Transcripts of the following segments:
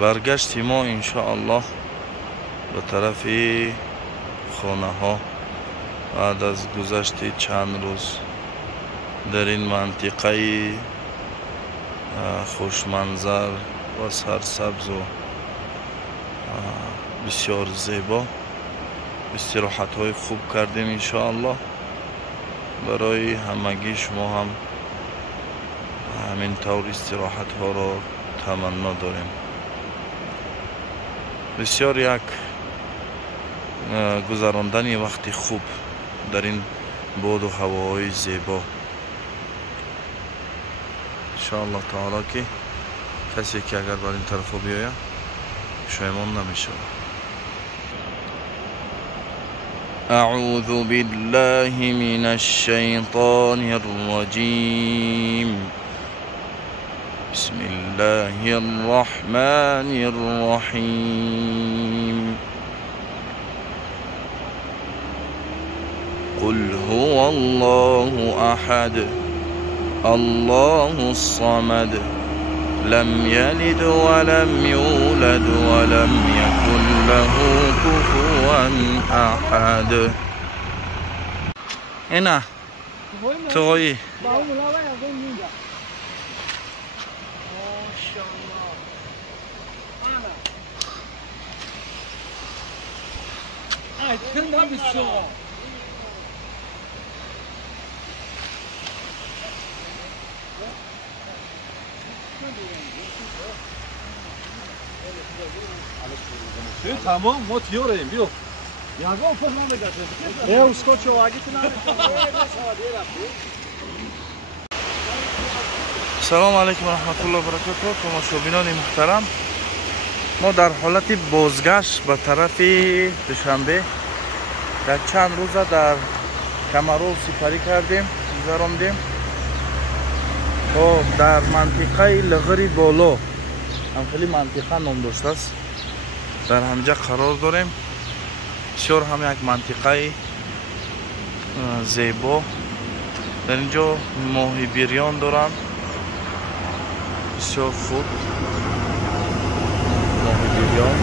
برگشتیم ما انشاءالله به طرف خانه ها بعد از گذشت چند روز در این منطقه خوشمنظر و سرسبز و بسیار زیبا استراحت های خوب کردیم انشاءالله. برای همگی شما هم همین طور استراحت ها را تمنا داریم. بسیار یک گذراندن وقت خوب در این باد و هواهای زیبا انشاءالله تعالی که کسی که اگر بر این طرف بیاید شایمان نمیشه. اعوذ بالله من الشیطان الرجیم. بسم الله الرحمن الرحیم. قل هو الله احد الله الصمد لم يلد ولم يولد ولم يكن له كفوا احد. هنا توي تمام ما تیاریم بیا یگان فرمان بگذاریم ای اسکوچو اگه تو سلام علیکم و رحمت الله و برکاته. تماشاگران محترم، ما در حالت بازگشت به طرف دوشنبه در چند روزه در کمرو سپری کردیم گذراندیم. خب در منطقه لغری بالا هم خیلی منطقه نام داشته است، در همجا قرار داریم. بسیار هم یک منطقه زیبا. در اینجا ماهی بیریان دارن بسیار خوب. ماهی بیریان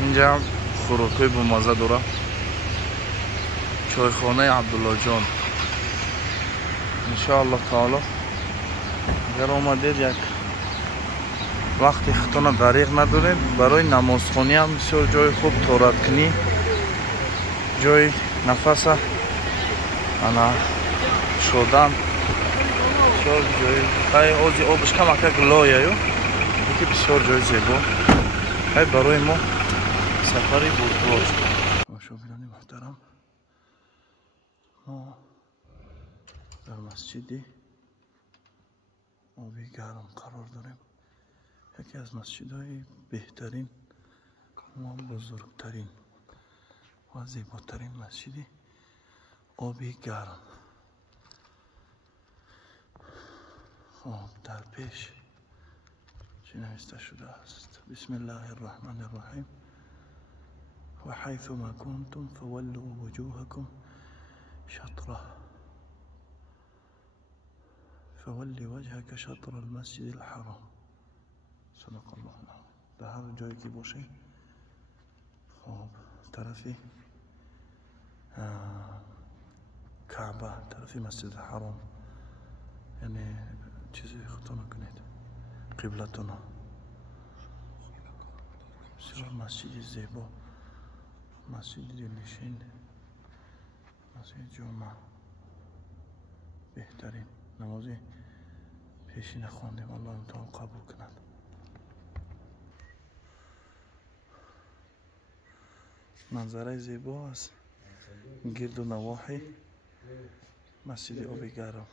اینجا هم خوراکای بامزه داره. چایخانه عبدالله جان انشاءالله تعالی اگر آمدید یک وقتی خطون دریغ ندارید. برای نمازخوانی هم بسیار جای خوب، تورات کنی جای نفس انا شدن بسیار جای خیلی آزی آبش کم اکا گلایه یو یکی بسیار جای زیبا. خیلی برای ما سفری بردواز. شاگردان محترم، ما در مسجدی آبی گرم قرار داریم. یکی از مسجدهای بهترین و بزرگترین و زیباترین مسجدی آبی گرم. خب در پیش چی نوشته شده است؟ بسم الله الرحمن الرحیم. و حیث ما کنتم فولوا وجوهکم شطره فولی وجهک شطر المسجد الحرام. صدق الله العظیم. در هر جایی که باشی خب طرفی کعبه، طرفی مسجد الحرام، یعنی چیزی خطا نکنید قبلتون. بسیار مسجد زیبا، مسجد دلنشین، مسجد جمعه بهترین. نمازی پیشین خواندیم، الله تعالی قبول کند. منظره زیبا است گرد و نواحی مسجد آبی گرم.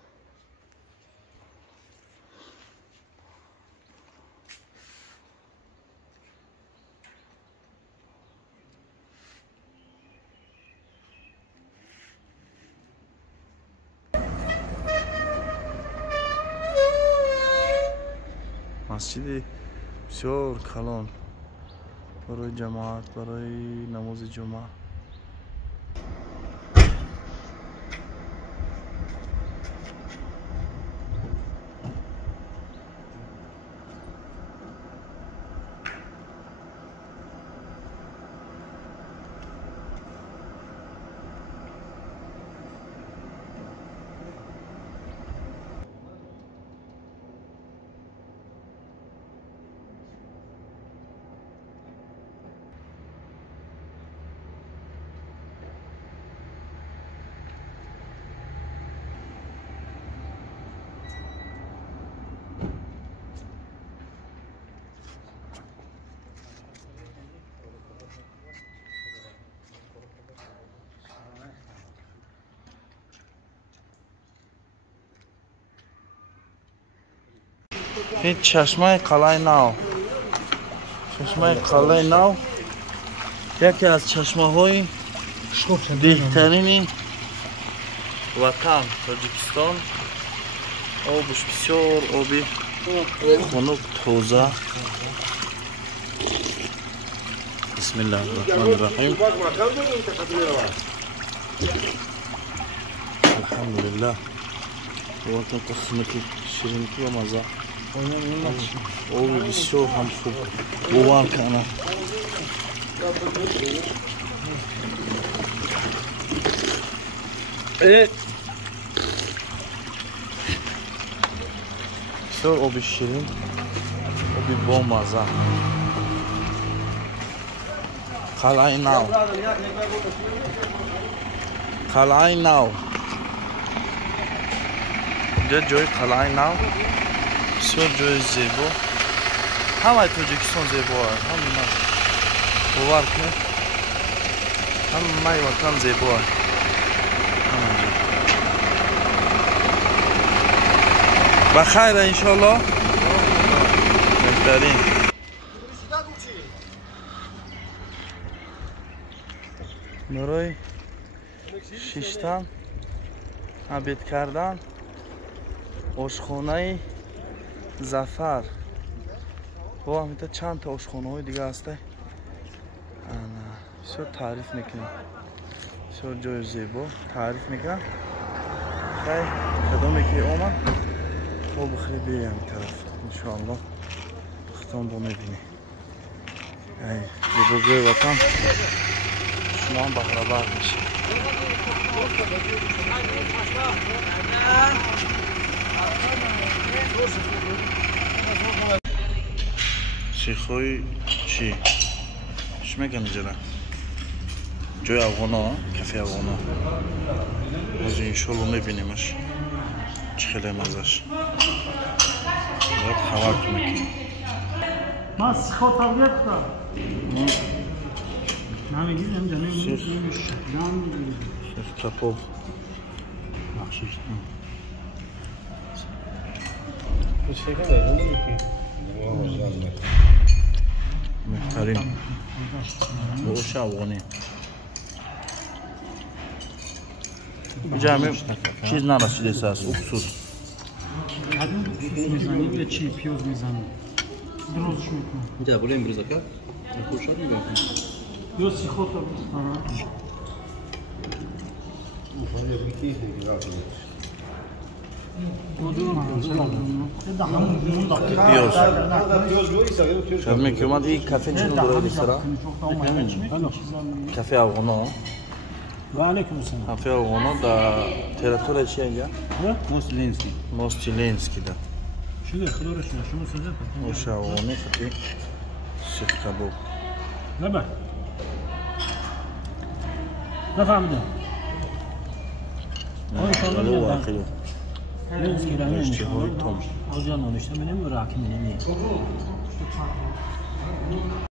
مسجد بسیار کلان برای جماعت، برای نماز جمعه. این چشمه قلعه نو. چشمه قلعه نو یکی از چشمه های بهترین وطن تاجیکستان. آبش بسیار آبی خنک تازه. بسم الله الرحمن الرحیم. الحمدلله. وطن قسمتی شیرینی و مزه. آبی بسیار هم خوب باور کنه. بسیار آبی شیرین، آبی با مزه. قلعه نو. قلعه نو. اینجا جای قلعه نو بسیار جای زیبا. همه تاجیکستان زیبا است. همه باور کنید. همه وطن زیبا است. بخیر انشالله. بهترین. برای شیشتن عبید کردن آشخانه ظفر. با همیتا چند تا آشخانه های دیگه هسته. بسیار تعریف میکنم. بسیار جای زیبا تعریف میکنم. خیلی کدامی که آمد با بخیر بیایی همی طرف انشاءالله بختان با میبینی. زیباگوی وطن شما هم بخرا بر میشه. شیخوی چی؟ چی میگن اینجا؟ جای افغانا، کافی افغانا. از انشالله میبینیمش چه خیلی مزش. باید خبر کنیم. من سیخات تاویت کنم. نمیگیرم جانه شیخ کپاف بخشش محترم گوش افغانی. جمعی چیز نرسیده ساس اکسوس میزنی یا چی پیاز میزنی درستش میکنم. اینجا بوله امروز که خوش شد میگم یا سیخات تاویت پیاز شدمی که اومد این کافه چون برای سرا کافه افغانا. و علیکم السلام. کافه افغانا در تریتوریا چیه اینجا؟ موسلینسکی موستیلینسکی ده شده خدارش نه شما سجد گوش افغانی خطی سیخ کباب. نبه نفهمیدم. ولو واقعی نوزکی رنگی نوشتی های توم آجان نوشته منیم و راکی منیم